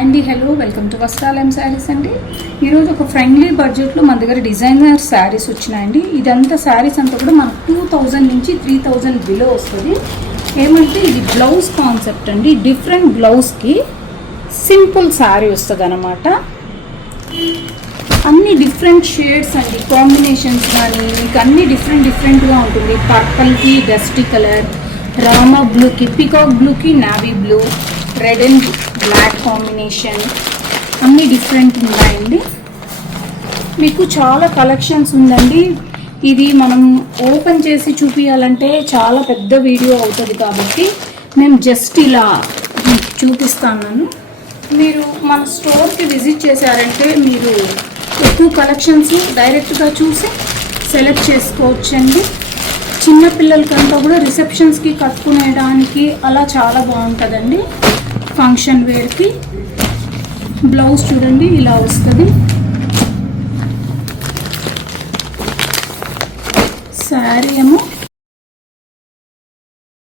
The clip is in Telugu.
హాయ్ అండి, హలో, వెల్కమ్ టు వస్త్రాలయం శారీస్ అండి. ఈరోజు ఒక ఫ్రెండ్లీ బడ్జెట్లో మన దగ్గర డిజైనర్ శారీస్ వచ్చినాయండి. ఇదంతా శారీస్ అంతా కూడా మనకు 2000 నుంచి 3000 బిలో వస్తుంది. ఏమంటే ఇది బ్లౌజ్ కాన్సెప్ట్ అండి. డిఫరెంట్ బ్లౌజ్కి సింపుల్ శారీ వస్తుంది అన్నమాట. అన్ని డిఫరెంట్ షేడ్స్ అండి, కాంబినేషన్స్ కానీ మీకు అన్ని డిఫరెంట్గా ఉంటుంది. పర్పల్కి డస్టీ కలర్, రామా బ్లూకి పీకాక్ బ్లూకి navy blue, red and black combination అన్నీ డిఫరెంట్ ఉన్నాయండి. మీకు చాలా కలెక్షన్స్ ఉందండి. ఇది మనం ఓపెన్ చేసి చూపించాలంటే చాలా పెద్ద వీడియో అవుతుంది కాబట్టి మేము జస్ట్ ఇలా చూపిస్తాను. మీరు మన స్టోర్కి విజిట్ చేశారంటే మీరు ఎక్కువ కలెక్షన్స్ డైరెక్ట్గా చూసి సెలెక్ట్ చేసుకోవచ్చండి. చిన్నపిల్లలకంతా కూడా రిసెప్షన్స్కి కట్టుకునేడానికి అలా చాలా బాగుంటుందండి. ఫంక్షన్ వేర్కి బ్లౌజ్ చూడండి ఇలా వస్తుంది. శారీ ఏమో